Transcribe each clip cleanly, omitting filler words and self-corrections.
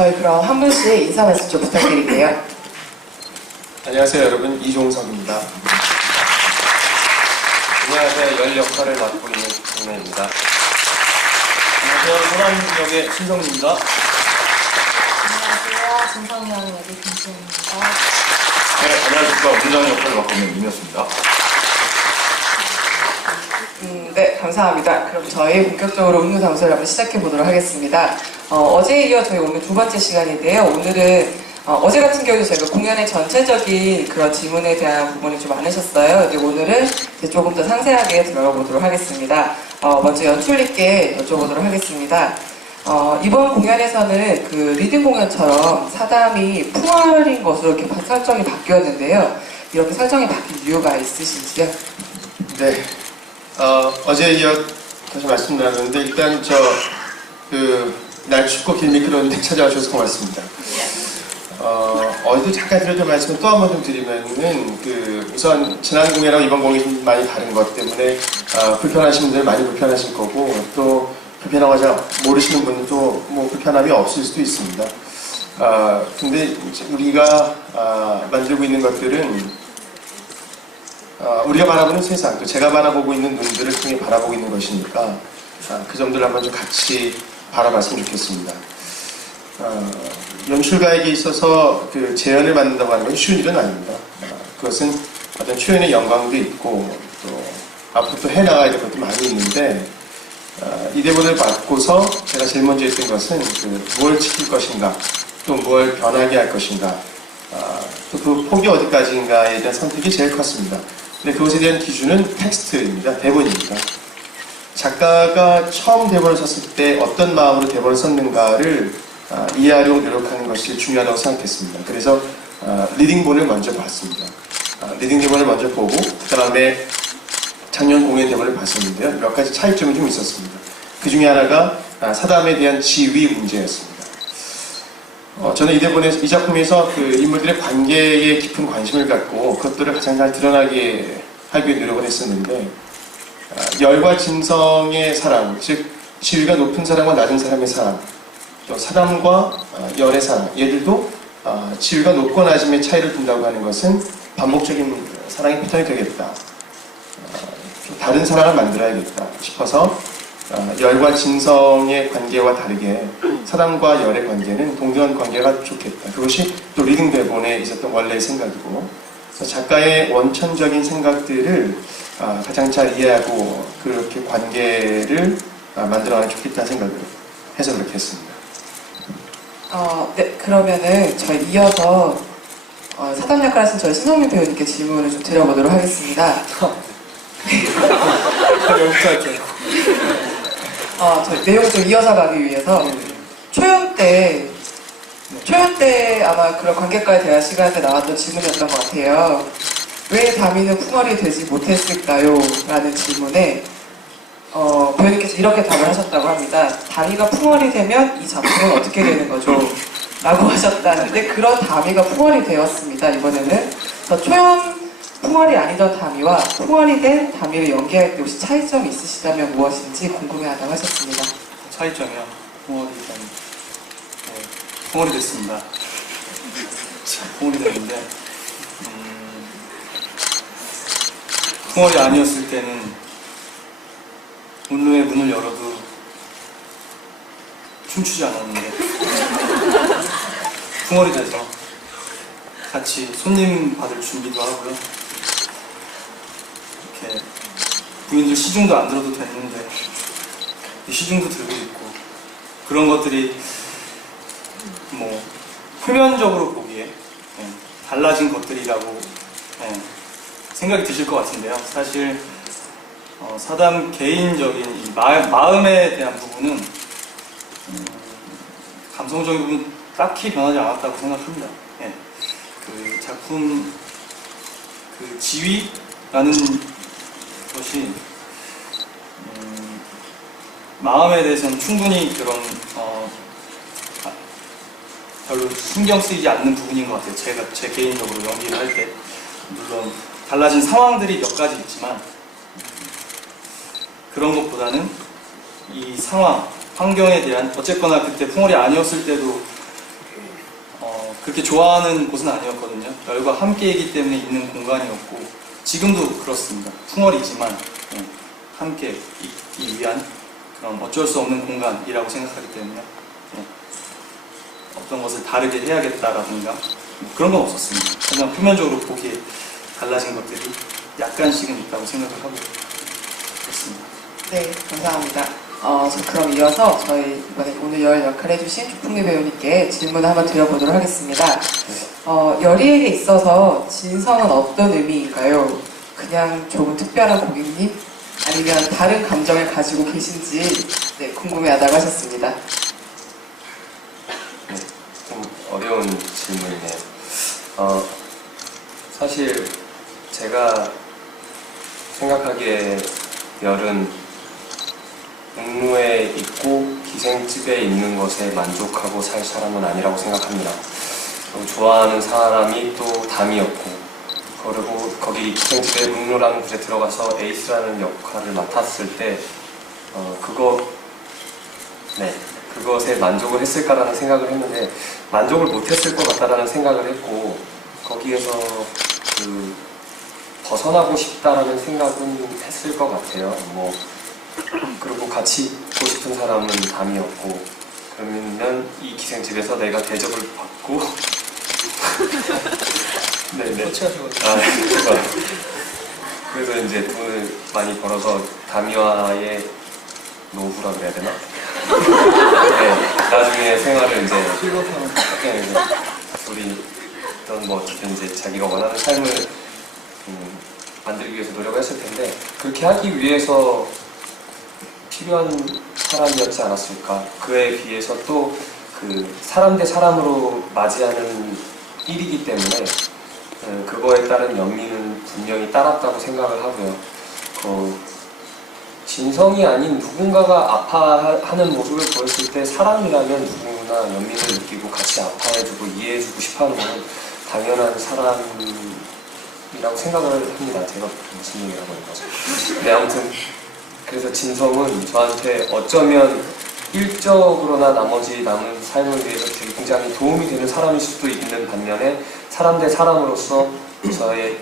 저희 그럼 한 분씩 인사 말씀 좀 부탁드릴게요. 안녕하세요 여러분, 이종석입니다. 안녕하세요, 열 역할을 맡고 있는 정래입니다. 안녕하세요, 소란역의 신성입니다. 안녕하세요. 진성이형 여기 김수현입니다. 네, 안녕하십니까. 문장 역할을 맡고 있는 민혁입니다. 네, 감사합니다. 그럼 저희 본격적으로 음료담소를 한번 시작해 보도록 하겠습니다. 어제에 이어 저희 오늘 두 번째 시간인데요. 오늘은 어제 같은 경우도 저희가 공연의 전체적인 그런 질문에 대한 부분이 좀 많으셨어요. 근데 오늘은 이제 조금 더 상세하게 들어가 보도록 하겠습니다. 먼저 연출님께 여쭤보도록 하겠습니다. 이번 공연에서는 그 리딩 공연처럼 사담이 풍월인 것으로 이렇게 설정이 바뀌었는데요. 이렇게 설정이 바뀐 이유가 있으신지요? 네, 어제 이어 다시 말씀드렸는데 일단 날 춥고 길 미끄러운데 찾아와 주셔서 고맙습니다. 어제도 잠깐 드렸던 말씀을 또 한 번 좀 드리면은 우선 지난 공연하고 이번 공연이 좀 많이 다른 것 때문에 불편하신 분들 많이 불편하실 거고 또 불편하고 모르시는 분들도 뭐 불편함이 없을 수도 있습니다. 근데 이제 우리가 만들고 있는 것들은 우리가 바라보는 세상, 또 제가 바라보고 있는 눈들을 통해 바라보고 있는 것이니까 그 점들을 한번 좀 같이 바라봤으면 좋겠습니다. 연출가에게 있어서 그 재현을 만든다고 하는 건 쉬운 일은 아닙니다. 그것은 어떤 초연의 영광도 있고 또 앞으로 또 해나가야 될 것도 많이 있는데 이 대본을 받고서 제가 제일 먼저 했던 것은 뭘 지킬 것인가 또 뭘 변하게 할 것인가 또 그 폭이 어디까지인가에 대한 선택이 제일 컸습니다. 근데 그것에 대한 기준은 텍스트입니다. 대본입니다. 작가가 처음 대본을 썼을 때 어떤 마음으로 대본을 썼는가를 이해하려고 노력하는 것이 중요하다고 생각했습니다. 그래서 리딩본을 먼저 봤습니다. 리딩 대본을 먼저 보고 그 다음에 작년 공연 대본을 봤었는데요. 몇 가지 차이점이 좀 있었습니다. 그 중에 하나가 사담에 대한 지위 문제였습니다. 저는 이 작품에서 그 인물들의 관계에 깊은 관심을 갖고 그것들을 가장 잘 드러나게 하기 위해 노력을 했었는데 열과 진성의 사랑, 즉 지위가 높은 사람과 낮은 사람의 사랑, 또 사담과 열의 사랑, 얘들도 지위가 높고 낮음의 차이를 둔다고 하는 것은 반복적인 사랑의 패턴이 되겠다. 좀 다른 사랑을 만들어야겠다 싶어서 열과 진성의 관계와 다르게 사담과 열의 관계는 동등한 관계가 좋겠다. 그것이 또 리딩 대본에 있었던 원래의 생각이고, 그래서 작가의 원천적인 생각들을 가장 잘 이해하고 그렇게 관계를 만들어가면 좋겠다는 생각을 해서 그렇게 했습니다. 네, 그러면은 저희 이어서 사담 역할 하신 저희 신성민 배우님께 질문을 좀 드려보도록 하겠습니다. 여기서 할게요. 저희 내용 좀 이어서 가기 위해서 초연 때 아마 그런 관객과의 대화 시간에 나왔던 질문이었던 것 같아요. 왜 다미는 풍월이 되지 못했을까요? 라는 질문에 배우님께서 이렇게 답을 하셨다고 합니다. 다미가 풍월이 되면 이 작품은 어떻게 되는 거죠? 라고 하셨다는데 그런 다미가 풍월이 되었습니다. 이번에는 초연 풍월이 아니던 다미와 풍월이 된 다미를 연기할 때 혹시 차이점이 있으시다면 무엇인지 궁금해하다고 하셨습니다. 차이점이요. 풍월이 됐습니다. 풍월이 됐는데 풍월이 아니었을 때는 운로의 문을 열어도 춤추지 않았는데 풍월이 돼서 같이 손님 받을 준비도 하고요. 이렇게 부인들 시중도 안 들어도 됐는데 시중도 들고 있고 그런 것들이 뭐 표면적으로 보기에 달라진 것들이라고 생각이 드실 것 같은데요. 사실 사담 개인적인 이 마음에 대한 부분은 감성적인 부분 딱히 변하지 않았다고 생각합니다. 그 작품 그 지위라는 것이 마음에 대해서는 충분히 그런 별로 신경 쓰이지 않는 부분인 것 같아요. 제 개인적으로 연기를 할 때 물론 달라진 상황들이 몇 가지 있지만 그런 것보다는 이 상황, 환경에 대한 어쨌거나 그때 풍월이 아니었을 때도 그렇게 좋아하는 곳은 아니었거든요. 열과 함께이기 때문에 있는 공간이었고 지금도 그렇습니다. 풍월이지만 함께 있기 위한 그런 어쩔 수 없는 공간이라고 생각하기 때문에 어떤 것을 다르게 해야겠다라든가 뭐 그런 건 없었습니다. 그냥 표면적으로 보기에 달라진 것들이 약간씩은 있다고 생각을 하고 그렇습니다. 네, 감사합니다. 그럼 이어서 저희 이번에 오늘 열 역할을 해주신 조풍미 배우님께 질문을 한번 드려보도록 하겠습니다. 열이에게 있어서 진성은 어떤 의미인가요? 그냥 조금 특별한 고객님? 아니면 다른 감정을 가지고 계신지 궁금해하다고 하셨습니다. 좀 어려운 질문이네요. 사실 제가 생각하기에 열은 옥루에 있고 기생집에 있는 것에 만족하고 살 사람은 아니라고 생각합니다. 좋아하는 사람이 또 담이었고, 그리고 거기 기생집에 옥루라는 곳에 들어가서 에이스라는 역할을 맡았을 때 그것에 만족을 했을까라는 생각을 했는데 만족을 못했을 것 같다라는 생각을 했고, 거기에서 벗어나고 싶다라는 생각은 했을 것 같아요. 그리고 같이 있고 싶은 사람은 담이었고, 그러면 이 기생집에서 내가 대접을 받고 네네. 그래서 이제 돈을 많이 벌어서 담이와의 노후라 그래야 되나? 네, 나중에 생활을 이제 둘이 어쨌든 이제 자기가 원하는 삶을 만들기 위해서 노력을 했을 텐데, 그렇게 하기 위해서 필요한 사람이었지 않았을까. 그에 비해서 또 사람 대 사람으로 맞이하는 일이기 때문에 그거에 따른 연민은 분명히 따랐다고 생각을 하고요. 진성이 아닌 누군가가 아파하는 모습을 보였을 때 사람이라면 누구나 연민을 느끼고 같이 아파해주고 이해해주고 싶어하는 것은 당연한 사람이라고 생각을 합니다. 제가 무슨 얘기를 하고 있는 거죠. 네, 아무튼 그래서 진성은 저한테 어쩌면 일적으로나 나머지 남은 삶을 위해서 되게 굉장히 도움이 되는 사람일 수도 있는 반면에 사람 대 사람으로서 저의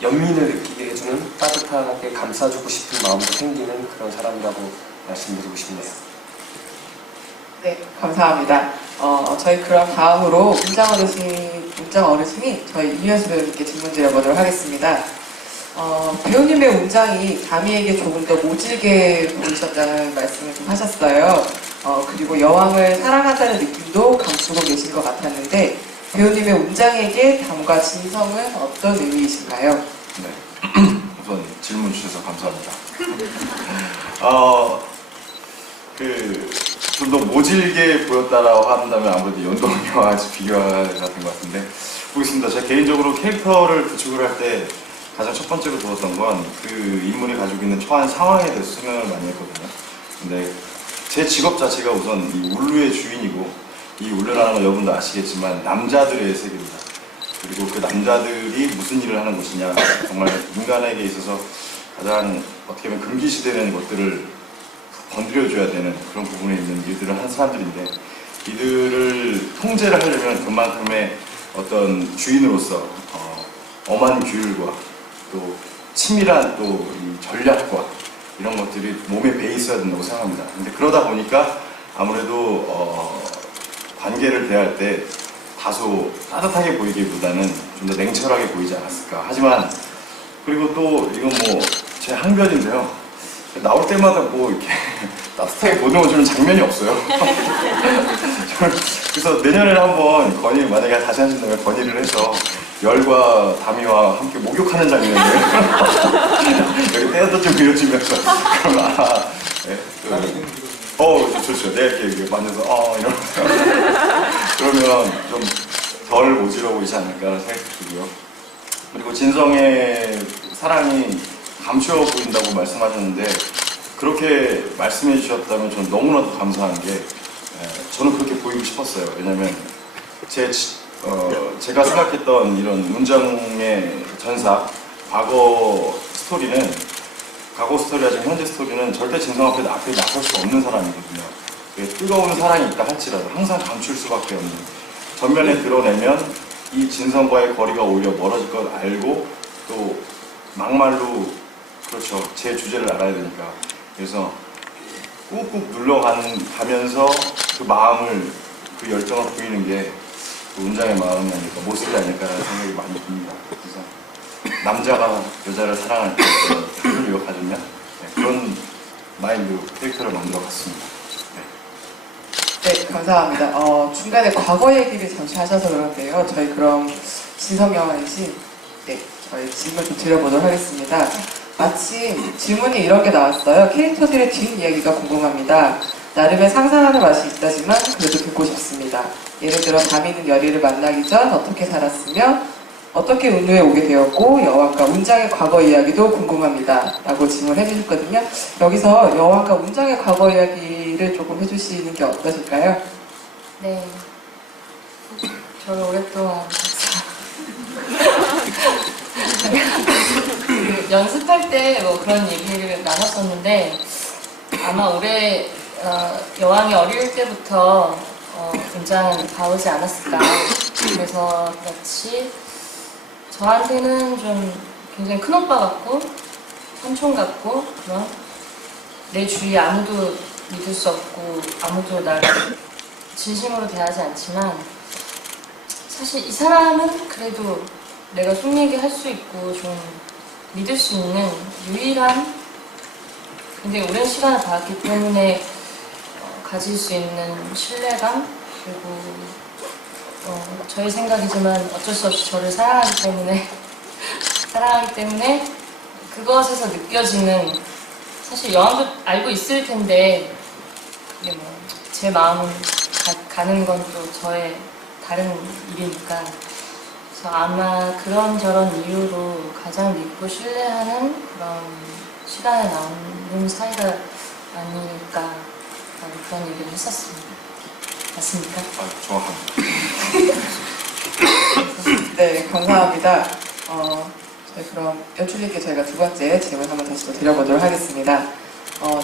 연민을 느끼게 해주는, 따뜻하게 감싸주고 싶은 마음도 생기는 그런 사람이라고 말씀드리고 싶네요. 네, 감사합니다. 저희 그럼 다음으로 문장 어르신이 저희 이현수 배우님께 질문 드려보도록 하겠습니다. 배우님의 운장이 담이에게 조금 더 모질게 보이셨다는 말씀을 좀 하셨어요. 그리고 여왕을 사랑한다는 느낌도 감추고 계신 것 같았는데, 배우님의 운장에게 담과 진성은 어떤 의미이신가요? 네, 우선 질문 주셔서 감사합니다. 좀 더 모질게 보였다라고 한다면 아무래도 연동이와 같이 비교가 된 것 같은데, 보겠습니다. 제가 개인적으로 캐릭터를 구축을 할 때 가장 첫 번째로 보았던 건 그 인물이 가지고 있는 처한 상황에 대해서 생각을 많이 했거든요. 근데 제 직업 자체가 우선 이 울루의 주인이고, 이 울루라는 건 여러분도 아시겠지만 남자들의 세계입니다. 그리고 그 남자들이 무슨 일을 하는 곳이냐, 정말 인간에게 있어서 가장 어떻게 보면 금기시되는 것들을 건드려줘야 되는 그런 부분에 있는 일들을 하는 사람들인데, 이들을 통제를 하려면 그만큼의 어떤 주인으로서 엄한 규율과 또 치밀한 또 이 전략과 이런 것들이 몸에 배 있어야 된다고 생각합니다. 근데 그러다 보니까 아무래도 관계를 대할 때 다소 따뜻하게 보이기보다는 좀 더 냉철하게 보이지 않았을까. 하지만 그리고 또 이건 제 항변인데요. 나올 때마다 이렇게 따뜻하게 보듬어주는 장면이 없어요. 그래서 내년에는 한번 건의, 만약에 다시 하신다면 건의를 해서 열과 담이와 함께 목욕하는 장면을 여기 때도 좀 밀어주면서 그럼 좋죠. 내 이렇게 만져서 이러면서 그러면 좀 덜 모질어 보이지 않을까라는 생각이 들고요. 그리고 진성의 사랑이 감추어 보인다고 말씀하셨는데, 그렇게 말씀해 주셨다면 저는 너무나도 감사한 게, 저는 그렇게 보이고 싶었어요. 왜냐면 제가 생각했던 이런 문장의 전사, 과거 스토리가 지금 현재 스토리는 절대 진성 앞에 나설 수 없는 사람이거든요. 뜨거운 사랑이 있다 할지라도 항상 감출 수밖에 없는 전면에 드러내면 이 진성과의 거리가 오히려 멀어질 걸 알고 또 막말로 그렇죠. 제 주제를 알아야 되니까. 그래서 꾹꾹 눌러가면서 그 마음을, 그 열정을 보이는 게 그 운장의 마음이 아닐까, 모습이 아닐까라는 생각이 많이 듭니다. 그래서 남자가 여자를 사랑할 때 표현력을 가지면 그런 마인드, 캐릭터를 만들어봤습니다. 네, 감사합니다. 중간에 과거 얘기를 잠시 하셔서 그런데요. 저희 그럼 진성영화인지 네, 저희 질문 좀 드려보도록 하겠습니다. 마침 질문이 이런 게 나왔어요. 캐릭터들의 뒷이야기가 궁금합니다. 나름의 상상하는 맛이 있다지만 그래도 듣고 싶습니다. 예를 들어 다미는 여리를 만나기 전 어떻게 살았으며 어떻게 운루에 오게 되었고 여왕과 운장의 과거 이야기도 궁금합니다. 라고 질문해 주셨거든요. 여기서 여왕과 운장의 과거 이야기를 조금 해주시는 게 어떠실까요? 네. 저를 오랫동안 그 연습할 때 뭐 그런 얘기를 나눴었는데 아마 올해 여왕이 어릴 때부터 운장은 봐오지 않았을까. 그래서 그렇지 저한테는 좀 굉장히 큰 오빠 같고 삼촌 같고 그런 내 주위에 아무도 믿을 수 없고 아무도 나를 진심으로 대하지 않지만 사실 이 사람은 그래도 내가 속 얘기할 수 있고 좀 믿을 수 있는 유일한 굉장히 오랜 시간을 봐왔기 때문에 가질 수 있는 신뢰감 그리고 저의 생각이지만 어쩔 수 없이 저를 사랑하기 때문에 그것에서 느껴지는 사실 여왕도 알고 있을 텐데 이게 뭐 제 마음은 가는 건 또 저의 다른 일이니까 그래서 아마 그런저런 이유로 가장 믿고 신뢰하는 그런 시간에 나오는 사이가 아닐까 그런 얘기를 했었습니다. 맞습니까? 정확합니다. 네, 감사합니다. 저희 그럼 연출님께 저희가 두 번째 질문 한번 다시 또 드려보도록 하겠습니다.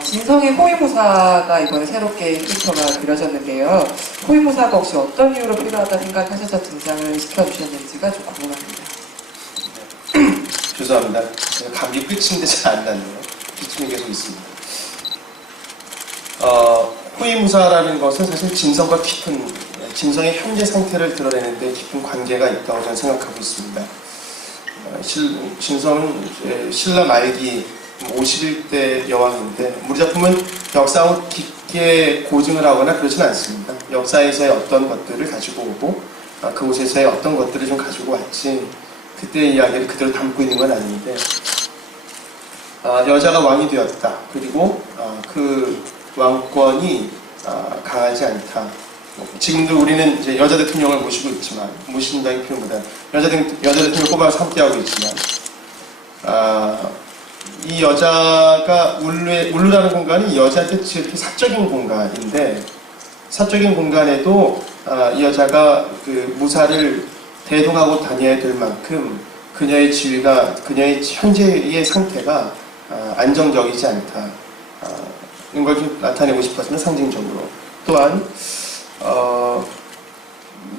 진성의 호위무사가 이번에 새롭게 캐릭터가 그려졌는데요. 호위무사가 혹시 어떤 이유로 필요하다 생각하셔서 등장을 시켜주셨는지가 좀 궁금합니다. 죄송합니다. 제가 감기 끝인데 잘 안 나네요. 기침이 계속 있습니다. 호위무사라는 것은 사실 진성과 깊은, 진성의 현재 상태를 드러내는데 깊은 관계가 있다고 저는 생각하고 있습니다. 진성은 이제 신라 말기 51대 여왕인데 우리 작품은 역사하고 깊게 고증을 하거나 그러진 않습니다. 역사에서의 어떤 것들을 가지고 오고 그곳에서의 어떤 것들을 좀 가지고 왔지 그때의 이야기를 그대로 담고 있는 건 아닌데 여자가 왕이 되었다. 그리고 그 왕권이 강하지 않다. 지금도 우리는 이제 여자 대통령을 모시고 있지만 모신다는 표현보다 여자 대통령을 뽑아서 함께하고 있지만 이 여자가 울루라는 공간이 여자한테 지극히 사적인 공간인데 사적인 공간에도 이 여자가 그 무사를 대동하고 다녀야 될 만큼 그녀의 지위가 그녀의 현재의 상태가 안정적이지 않다. 이런 걸 좀 나타내고 싶었으면 상징적으로 또한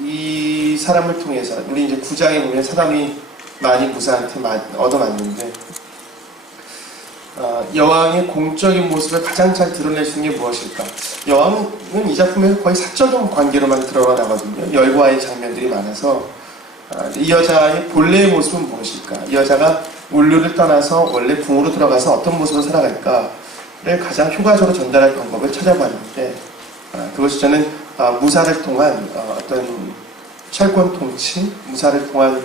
이 사람을 통해서 우리 이제 9장에 보면 사람이 많이 무사한테 얻어맞는데 여왕의 공적인 모습을 가장 잘 드러낼 수 있는 게 무엇일까? 여왕은 이 작품에서 거의 사적인 관계로만 드러나거든요. 열과의 장면들이 많아서 이 여자의 본래의 모습은 무엇일까? 이 여자가 울루를 떠나서 원래 궁으로 들어가서 어떤 모습으로 살아갈까를 가장 효과적으로 전달할 방법을 찾아봤는데 그것이 저는 무사를 통한 어떤 철권 통치, 무사를 통한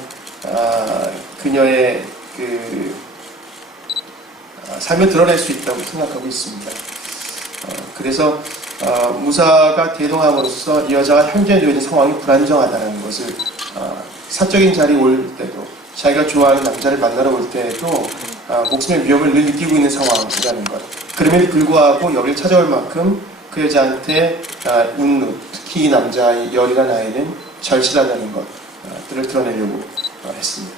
그녀의 그 삶을 드러낼 수 있다고 생각하고 있습니다. 그래서 무사가 대동함으로써 이 여자가 현재 놓여 있는 상황이 불안정하다는 것을 사적인 자리에 올 때도 자기가 좋아하는 남자를 만나러 올 때에도 목숨의 위협을 늘 느끼고 있는 상황이라는 것. 그럼에도 불구하고 여기를 찾아올 만큼 그 여자한테 운루, 특히 이 남자의 열이라는 아이는 절실하다는 것들을 드러내려고 했습니다.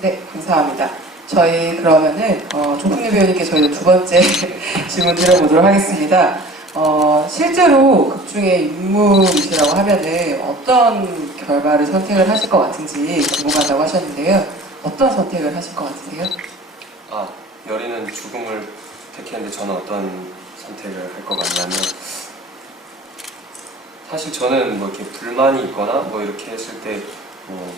네, 감사합니다. 저희 그러면은 조풍래 배우님께 저희 두 번째 질문 드려보도록 하겠습니다. 실제로 극중의 인물이시라고 하면은 어떤 결말을 선택을 하실 것 같은지 궁금하다고 하셨는데요. 어떤 선택을 하실 것 같으세요? 아, 여리는 죽음을 택했는데 저는 어떤 선택을 할 것 같냐면, 사실 저는 뭐 이렇게 불만이 있거나 뭐 이렇게 했을 때 뭐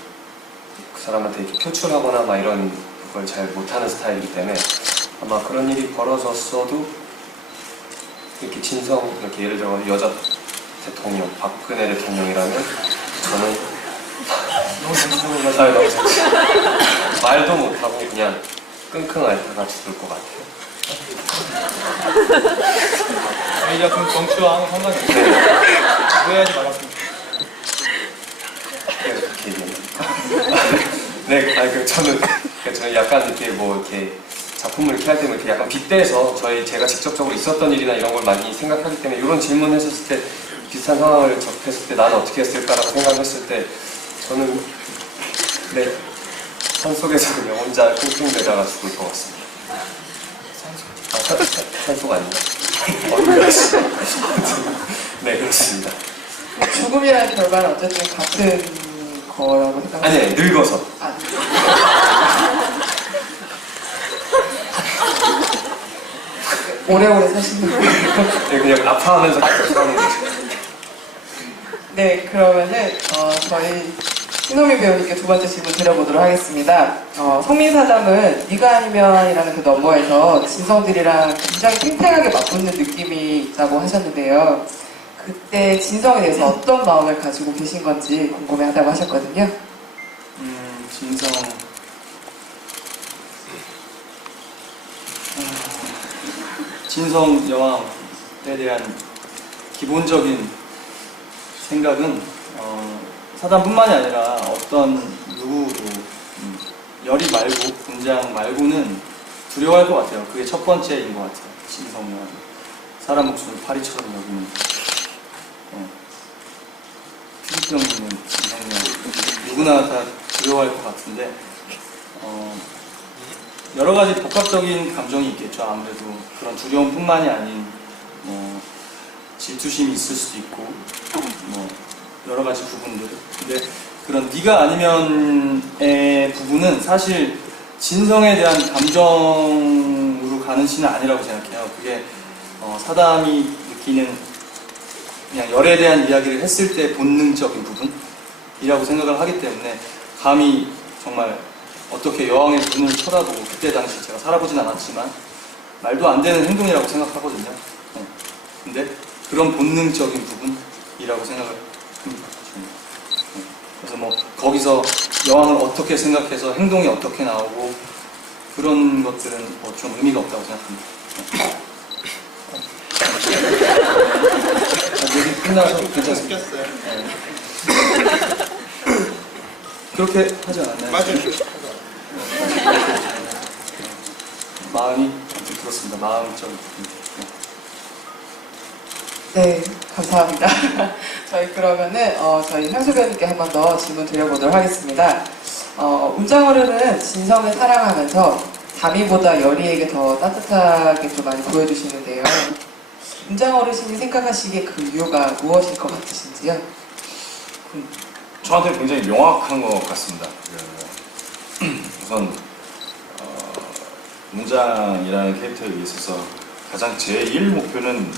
그 사람한테 이렇게 표출하거나 막 이런 걸 잘 못하는 스타일이기 때문에 아마 그런 일이 벌어졌어도 이렇게 진성, 이렇게 예를 들어 여자 대통령, 박근혜 대통령이라면 저는 너무 말도 못하고 그냥 끙끙 앓다가 죽을 것 같아요. 이 작품 정치와 아무 상관이 없어요. 네, 오해하지 말았으면 그래서 그렇게 얘기합니다. 네, 아니 저는 약간 이렇게 뭐 이렇게 작품을 이렇게 할 때는 이렇게 약간 빗대서 제가 직접적으로 있었던 일이나 이런 걸 많이 생각하기 때문에 이런 질문 했었을 때 비슷한 상황을 접했을 때 나는 어떻게 했을까라고 생각했을 때 저는 네, 산속에서 그냥 혼자 끙끙대다가 죽을 것 같습니다. 산속 아닌가? 네, 그렇습니다. 죽음이라는 결말은 어쨌든 같은 거라고 생각합니다. 아니, 늙어서. 오래오래 사시는 거예요. 네, 그냥 아파하면서 계속 사는 거죠. 네, 그러면은 저희 신호민 배우님께 두 번째 질문 드려보도록 하겠습니다. 성민사담은 네가 아니면이라는 그 넘버에서 진성들이랑 굉장히 팽팽하게 맞붙는 느낌이 있다고 하셨는데요. 그때 진성에 대해서 어떤 마음을 가지고 계신 건지 궁금해하다고 하셨거든요. 진성. 진성 여왕에 대한 기본적인 생각은 사단뿐만이 아니라 어떤 누구도 열이 말고 군장 말고는 두려워할 것 같아요. 그게 첫 번째인 것 같아요. 진성 여왕. 사람 목숨을 파리처럼 여기는 피부병 있는 진성 여왕. 누구나 다 두려워할 것 같은데 여러 가지 복합적인 감정이 있겠죠. 아무래도 그런 두려움뿐만이 아닌 뭐 질투심이 있을 수도 있고 뭐 여러 가지 부분들. 근데 그런 네가 아니면의 부분은 사실 진성에 대한 감정으로 가는 시는 아니라고 생각해요. 그게 사담이 느끼는 그냥 열에 대한 이야기를 했을 때 본능적인 부분이라고 생각을 하기 때문에 감히 정말 어떻게 여왕의 눈을 쳐다보고 그때 당시 제가 살아보진 않았지만 말도 안 되는 행동이라고 생각하거든요. 근데 그런 본능적인 부분이라고 생각을 합니다. 그래서 뭐 거기서 여왕을 어떻게 생각해서 행동이 어떻게 나오고 그런 것들은 뭐 좀 의미가 없다고 생각합니다. 얘기 끝나서 괜찮습니다. 그렇게 하지 않았나요? 맞아요. 마음이 아무튼 그렇습니다. 마음적인 부분. 네, 감사합니다. 저희 그러면은 저희 향수 배우님께 한 번 더 질문 드려보도록 하겠습니다. 운장어른은 진성을 사랑하면서 담이보다 열이에게 더 따뜻하게 좀 많이 보여주시는데요. 운장어르신이 생각하시기에 그 이유가 무엇일 것 같으신지요? 저한테 굉장히 명확한 것 같습니다. 우선 문장이라는 캐릭터에 있어서 가장 제1 목표는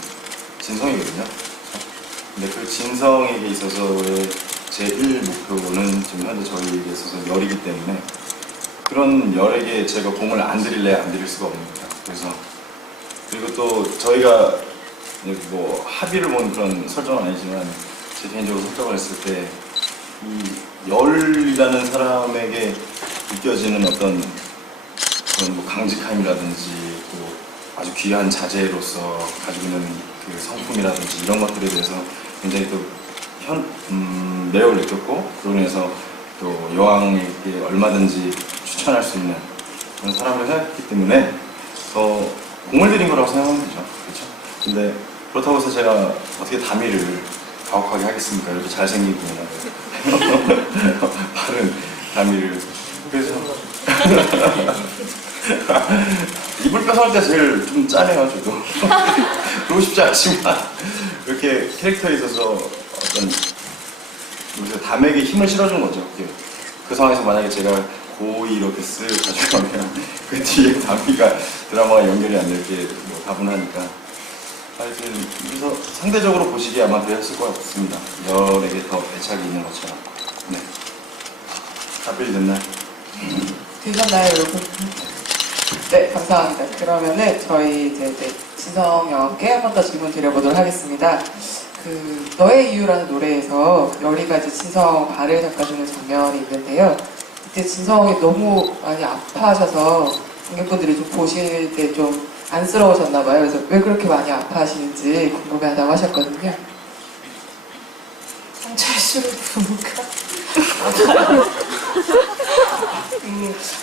진성이거든요. 근데 그 진성에게 있어서의 제1 목표는 지금 현재 저희에게 있어서 열이기 때문에 그런 열에게 제가 공을 안 들일래 안 들일 수가 없습니다. 그래서 그리고 또 저희가 뭐 합의를 본 그런 설정은 아니지만 제 개인적으로 설정을 했을 때 이 열이라는 사람에게 느껴지는 어떤 그런 뭐 강직함이라든지 또 아주 귀한 자재로서 가지고 있는 그 성품이라든지 이런 것들에 대해서 굉장히 또 매력을 느꼈고 그로 인해서 또 여왕에게 얼마든지 추천할 수 있는 그런 사람을 생각했기 때문에 더 공을 들인 거라고 생각하면 되죠. 그렇죠? 근데 그렇다고 해서 제가 어떻게 담이를 가혹하게 하겠습니까? 이렇게 잘생기고 바른 담이를 그래서 이불 뺏어올 때 제일 좀 짠해요 저도 그러고 싶지 않지만 이렇게 캐릭터에 있어서 어떤 여기서 담에게 힘을 실어준 거죠. 그 상황에서 만약에 제가 고의 이렇게 쓱 가져가면 그 뒤에 담이가 드라마가 연결이 안 될 게 뭐 다분하니까. 하여튼 그래서 상대적으로 보시기에 아마 그랬을 것 같습니다. 열에게 더 애착이 있는 것처럼. 네. 답변이 됐나요? 되셨나요, 여러분? 네, 감사합니다. 그러면은 저희 이제 진성 영화께 한 번 더 질문 드려보도록 하겠습니다. 그 너의 이유라는 노래에서 열이가 이제 진성 발을 닦아주는 장면이 있는데요. 이때 진성이 너무 많이 아파하셔서 관객분들이 좀 보실 때 좀 안쓰러우셨나 봐요. 그래서 왜 그렇게 많이 아파하시는지 궁금해하다고 하셨거든요. 상처의 수를 부을까?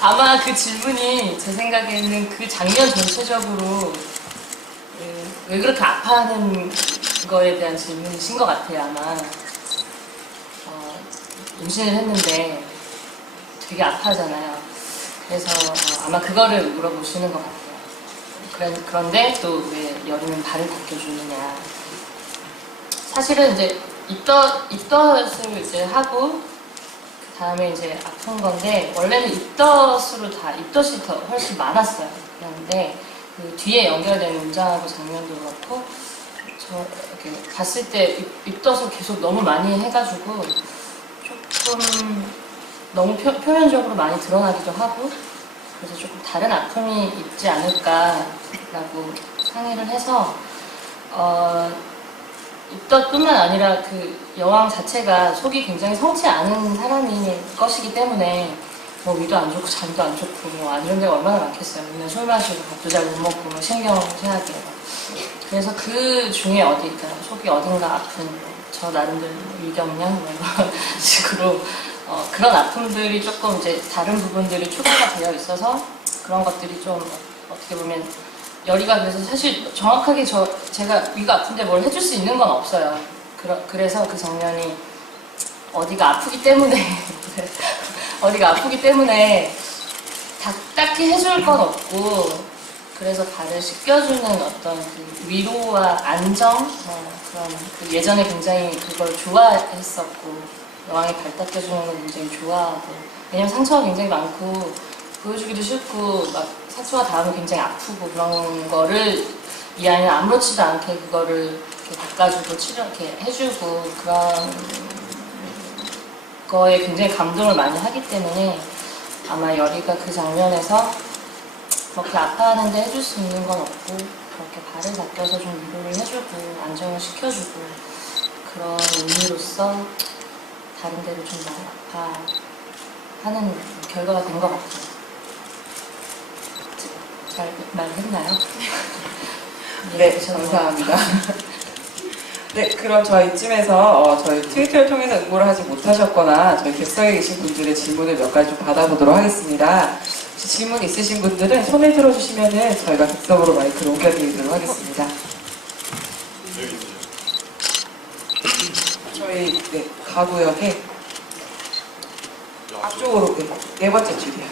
아마 그 질문이 제 생각에는 그 장면 전체적으로 왜 그렇게 아파하는 거에 대한 질문이신 것 같아요. 아마 임신을 했는데 되게 아파하잖아요. 그래서 아마 그거를 물어보시는 것 같아요. 그런데 또 왜 여름은 발을 닦여주느냐. 사실은 이제 입덧을 이제 하고 그 다음에 이제 아픈 건데 원래는 입덧이 더 훨씬 많았어요. 그런데 그 뒤에 연결된 문장하고 장면도 그렇고 저 이렇게 봤을 때 입덧을 계속 너무 많이 해가지고 조금 너무 표면적으로 많이 드러나기도 하고 그래서 조금 다른 아픔이 있지 않을까라고 상의를 해서 입덧뿐만 아니라 그 여왕 자체가 속이 굉장히 성치 않은 사람일 것이기 때문에 뭐 위도 안 좋고 잠도 안 좋고 뭐 안 좋은 데가 얼마나 많겠어요. 맨날 술 마시고 밥도 잘 못 먹고 뭐 신경쇠하게. 그래서 그 중에 속이 어딘가 아픈 저 나름대로 위경련 뭐 이런 식으로 그런 아픔들이 조금 이제 다른 부분들이 추가가 되어 있어서 그런 것들이 좀 어떻게 보면 열이가 그래서 사실 정확하게 제가 위가 아픈데 뭘 해줄 수 있는 건 없어요. 그래서 그 장면이 어디가 아프기 때문에 딱히 해줄 건 없고 그래서 발을 씻겨주는 어떤 그 위로와 안정 그런 그 예전에 굉장히 그걸 좋아했었고 여왕이 발 닦여주는 걸 굉장히 좋아하고 왜냐면 상처가 굉장히 많고 보여주기도 싫고 막 상처가 닿으면 굉장히 아프고 그런 거를 이 아이는 아무렇지도 않게 그거를 이렇게 닦아주고 이렇게 해주고 그런 거에 굉장히 감동을 많이 하기 때문에 아마 열이가 그 장면에서 그렇게 아파하는데 해줄 수 있는 건 없고 그렇게 발을 닦여서 좀 위로를 해주고 안정을 시켜주고 그런 의미로서 다른 데를 좀 많이 아파하는 결과가 된 것 같아요. 잘 말했나요? 네, 감사합니다. 네, 그럼 저희 이쯤에서 저희 트위터를 통해서 응모를 하지 못하셨거나 저희 객석에 계신 분들의 질문을 몇 가지 좀 받아보도록 하겠습니다. 혹시 질문 있으신 분들은 손을 들어주시면은 저희가 객석으로 마이크를 옮겨드리도록 하겠습니다. 저희 가구역에 앞쪽으로 네 번째 줄이요.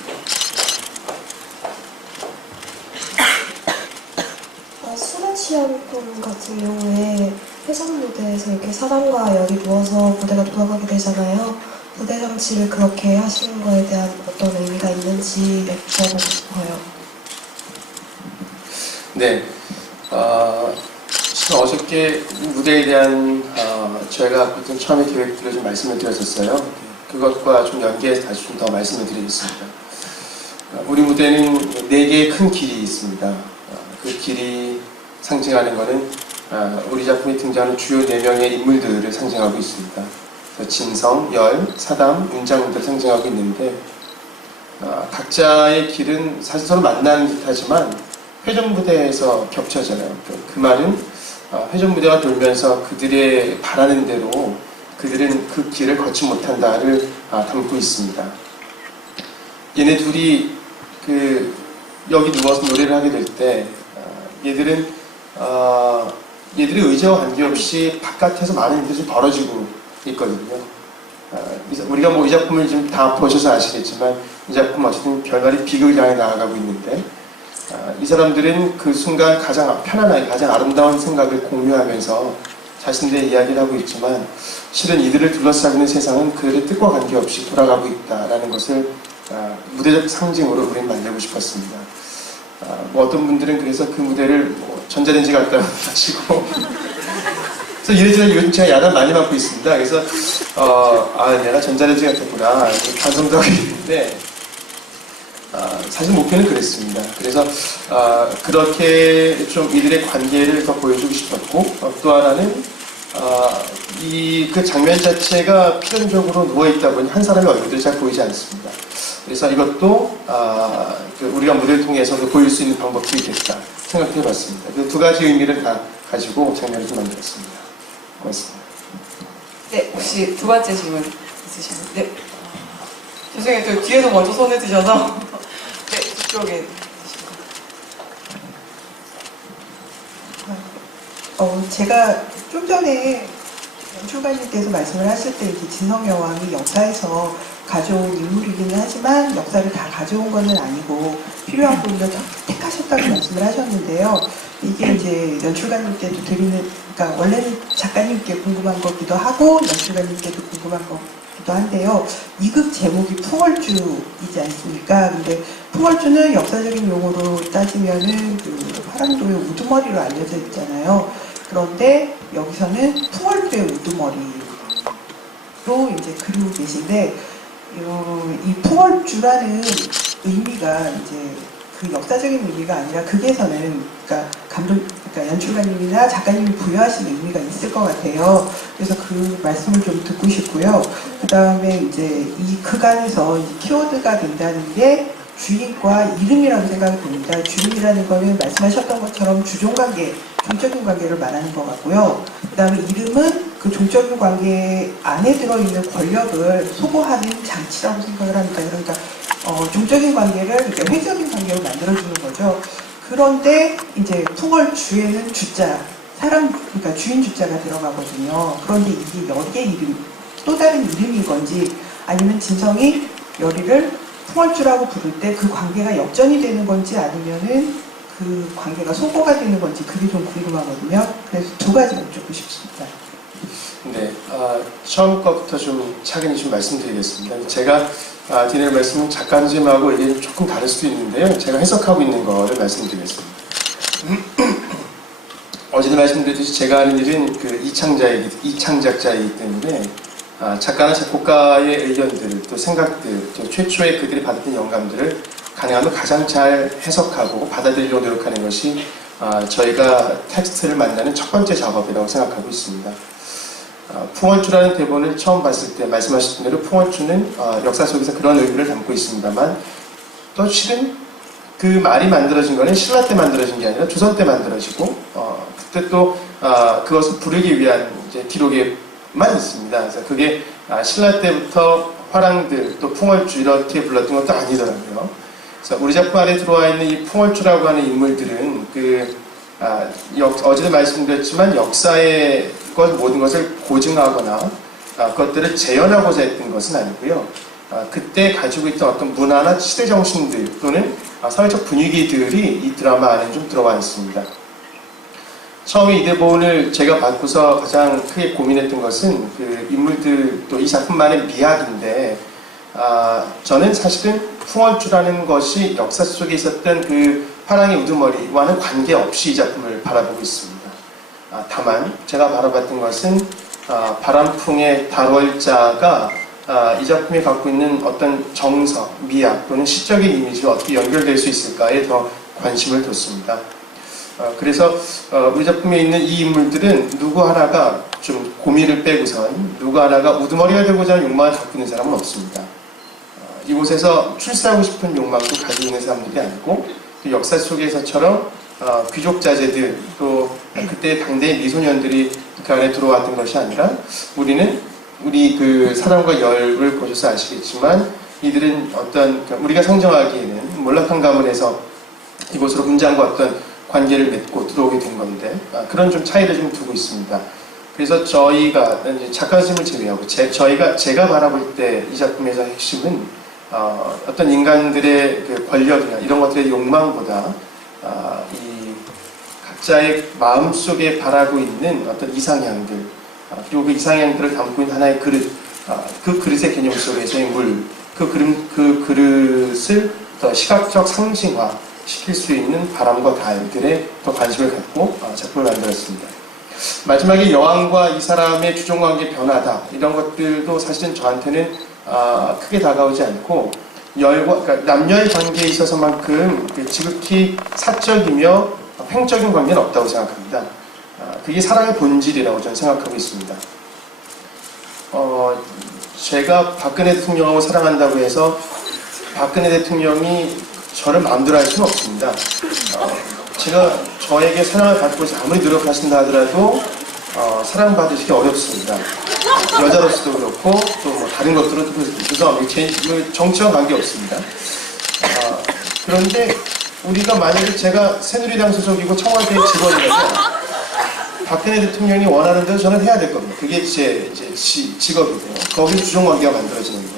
술에 취한 분 같은 경우에 해성 무대에서 이렇게 사람과 열이 누워서 무대가 돌아가게 되잖아요. 무대 장치를 그렇게 하시는 거에 대한 어떤 의미가 있는지 여쭤보고 싶어요. 네. 어저께 무대에 대한 저희가 어떤 처음에 계획들을 좀 말씀을 드렸었어요. 그것과 좀 연계해서 다시 좀 더 말씀을 드리겠습니다. 우리 무대는 4개의 큰 길이 있습니다. 그 길이 상징하는 것은 우리 작품에 등장하는 주요 4명의 인물들을 상징하고 있습니다. 진성, 열, 사담, 문장들을 상징하고 있는데 각자의 길은 사실 서로 만나는 듯하지만 회전무대에서 겹쳐져요. 그 말은 회전무대가 돌면서 그들의 바라는 대로 그들은 그 길을 걷지 못한다를 담고 있습니다. 얘네 둘이 여기 누워서 노래를 하게 될 때 얘들의 의지와 관계없이 바깥에서 많은 일들이 좀 벌어지고 있거든요. 우리가 이 작품을 지금 다 보셔서 아시겠지만 이 작품 어쨌든 별말이 비극을 향해 나아가고 있는데 이 사람들은 그 순간 가장 편안하게 가장 아름다운 생각을 공유하면서 자신들의 이야기를 하고 있지만 실은 이들을 둘러싸고 있는 세상은 그들의 뜻과 관계없이 돌아가고 있다라는 것을 무대적 상징으로 우리는 만들고 싶었습니다. 뭐 어떤 분들은 그래서 그 무대를 뭐 전자레인지 갖다 하시고 그래서 이래저래 요즘 제가 야단 많이 받고 있습니다. 그래서 내가 전자레인지 같았구나 반성도 하고 있는데 사실 목표는 그랬습니다. 그래서 그렇게 좀 이들의 관계를 더 보여주고 싶었고 또 하나는 그 장면 자체가 필연적으로 누워있다 보니 한 사람의 얼굴들이 잘 보이지 않습니다. 그래서 이것도 우리가 무대를 통해서도 보일 수 있는 방법도 있겠다 생각해봤습니다. 그 두 가지 의미를 다 가지고 장면을 좀 만들었습니다. 고맙습니다. 네, 혹시 두 번째 질문 있으시나요? 네. 죄송해요. 또 뒤에서 먼저 손을 드셔서. 네, 이쪽에. 제가 좀 전에 연출가님께서 말씀을 하실 때 이제 진성 여왕이 역사에서 가져온 인물이기는 하지만 역사를 다 가져온 것은 아니고 필요한 부분을 택하셨다고 말씀을 하셨는데요. 이게 이제 연출가님께도 그러니까 원래는 작가님께 궁금한 거기도 하고 연출가님께도 궁금한 거기도 한데요. 이 극 제목이 풍월주이지 않습니까? 근데 풍월주는 역사적인 용어로 따지면은 그 화랑도의 우두머리로 알려져 있잖아요. 그런데 여기서는 풍월주의 우두머리로 이제 그리고 계신데 이 풍월주라는 의미가 이제 그 역사적인 의미가 아니라 극에서는 그러니까 연출가님이나 작가님이 부여하시는 의미가 있을 것 같아요. 그래서 그 말씀을 좀 듣고 싶고요. 그 다음에 이제 이 극 안에서 키워드가 된다는 게 주인과 이름이라고 생각이 듭니다. 주인이라는 거는 말씀하셨던 것처럼 주종관계, 종적인 관계를 말하는 것 같고요. 그 다음에 이름은 그 종적인 관계 안에 들어있는 권력을 소거하는 장치라고 생각을 합니다. 그러니까 종적인 관계를 이렇게 회적인 관계로 만들어주는 거죠. 그런데 이제 풍월주에는 주자, 그러니까 주인 주자가 들어가거든요. 그런데 이게 여리의 이름, 또 다른 이름인 건지 아니면 진성이 여리를 풍월주라고 부를 때 그 관계가 역전이 되는 건지 아니면은 그 관계가 소거가 되는 건지 그게 좀 궁금하거든요. 그래서 두 가지 여쭙고 싶습니다. 네, 처음 것부터 좀 차근히 좀 말씀드리겠습니다. 제가 드릴 말씀은 작가님하고 이게 조금 다를 수도 있는데요. 제가 해석하고 있는 거를 말씀드리겠습니다. 어제도 말씀드렸듯이 제가 하는 일은 그 이창작자이기 때문에 작가나 작곡가의 의견들, 또 생각들, 또 최초에 그들이 받았던 영감들을 가능하면 가장 잘 해석하고 받아들이려고 노력하는 것이 저희가 텍스트를 만나는 첫 번째 작업이라고 생각하고 있습니다. 풍월주라는 대본을 처음 봤을 때 말씀하셨던 대로 풍월주는 역사 속에서 그런 의미를 담고 있습니다만 또 실은 그 말이 만들어진 거는 신라 때 만들어진 게 아니라 조선 때 만들어지고 그때 또 그것을 부르기 위한 이제 기록에만 있습니다. 그래서 그게 신라 때부터 화랑들 또 풍월주 이렇게 불렀던 것도 아니더라고요. 그래서 우리 작품 안에 들어와 있는 이 풍월주라고 하는 인물들은 어제도 말씀드렸지만 역사의 모든 것을 고증하거나 그것들을 재현하고자 했던 것은 아니고요. 그때 가지고 있던 어떤 문화나 시대 정신들 또는 사회적 분위기들이 이 드라마 안에 좀 들어와 있습니다. 처음에 이 대본을 제가 받고서 가장 크게 고민했던 것은 그 인물들 또 이 작품만의 미학인데 저는 사실은 풍월주라는 것이 역사 속에 있었던 그 화랑의 우두머리와는 관계없이 이 작품을 바라보고 있습니다. 다만 제가 바라봤던 것은 바람풍의 달월자가 이 작품이 갖고 있는 어떤 정서, 미학 또는 시적인 이미지와 어떻게 연결될 수 있을까에 더 관심을 뒀습니다. 그래서 우리 작품에 있는 이 인물들은 누구 하나가 좀 고미를 빼고선 누구 하나가 우두머리가 되고자 하는 욕망을 갖고 있는 사람은 없습니다. 이곳에서 출세하고 싶은 욕망도 가지고 있는 사람들이 아니고 그 역사 속에서처럼 귀족 자제들 또 그때 당대의 미소년들이 그 안에 들어왔던 것이 아니라 우리 그 사랑과 열을 보셔서 아시겠지만 이들은 우리가 상정하기에는 몰락한 가문에서 이곳으로 문장과 어떤 관계를 맺고 들어오게 된 건데 그런 좀 차이를 좀 두고 있습니다. 그래서 저희가 작가님을 제외하고 제가 바라볼 때 이 작품에서 핵심은 어떤 인간들의 그 권력이나 이런 것들의 욕망보다 이 각자의 마음속에 바라고 있는 어떤 이상향들, 그리고 그 이상향들을 담고 있는 하나의 그릇, 그 그릇의 개념 속에서의 물, 그 그릇을 더 시각적 상징화 시킬 수 있는 바람과 달들에 더 관심을 갖고 작품을 만들었습니다. 마지막에 여왕과 이 사람의 주종관계 변화다, 이런 것들도 사실은 저한테는 크게 다가오지 않고, 그러니까 남녀의 관계에 있어서만큼 지극히 사적이며 횡적인 관계는 없다고 생각합니다. 그게 사랑의 본질이라고 저는 생각하고 있습니다. 제가 박근혜 대통령하고 사랑한다고 해서 박근혜 대통령이 저를 마음대로 할 수는 없습니다. 제가 저에게 사랑을 받고 아무리 노력하신다 하더라도 사랑받으시기 어렵습니다. 여자로서도 그렇고 또 뭐 다른 것들은 죄송합니다. 정치와 관계없습니다. 그런데 우리가 만약에 제가 새누리당 소속이고 청와대 직원이라면 박근혜 대통령이 원하는 대로 저는 해야 될 겁니다. 그게 제 직업이고요. 거기서 주종관계가 만들어지는 거예요.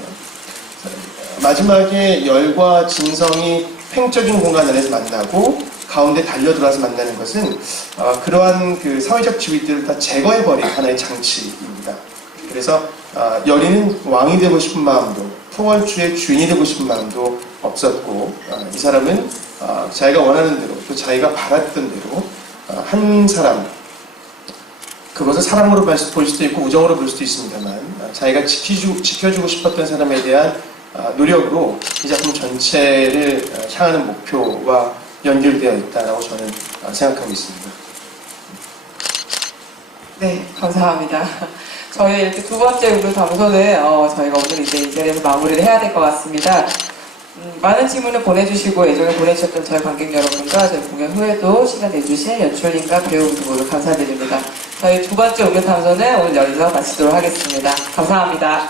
마지막에 열과 진성이 팽적인 공간 안에서 만나고 가운데 달려들어서 만나는 것은 그러한 그 사회적 지위들을 다 제거해버린 하나의 장치입니다. 그래서 열이는 왕이 되고 싶은 마음도, 풍월주의 주인이 되고 싶은 마음도 없었고, 이 사람은 자기가 원하는 대로, 또 자기가 바랐던 대로 한 사람, 그것을 사랑으로 볼 수도 있고 우정으로 볼 수도 있습니다만, 자기가 지켜주고 싶었던 사람에 대한 노력으로 이 작품 전체를 향하는 목표와 연결되어 있다고 저는 생각하고 있습니다. 네, 감사합니다. 저희 이렇게 두 번째 의무 담소는 저희가 오늘 이제 이 자리에서 마무리를 해야 될 것 같습니다. 많은 질문을 보내주시고 애정을 보내주셨던 저희 관객 여러분과 저희 공연 후에도 시간 내주신 연출님과 배우 두 분을 감사드립니다. 저희 두 번째 의무 담소는 오늘 여기서 마치도록 하겠습니다. 감사합니다.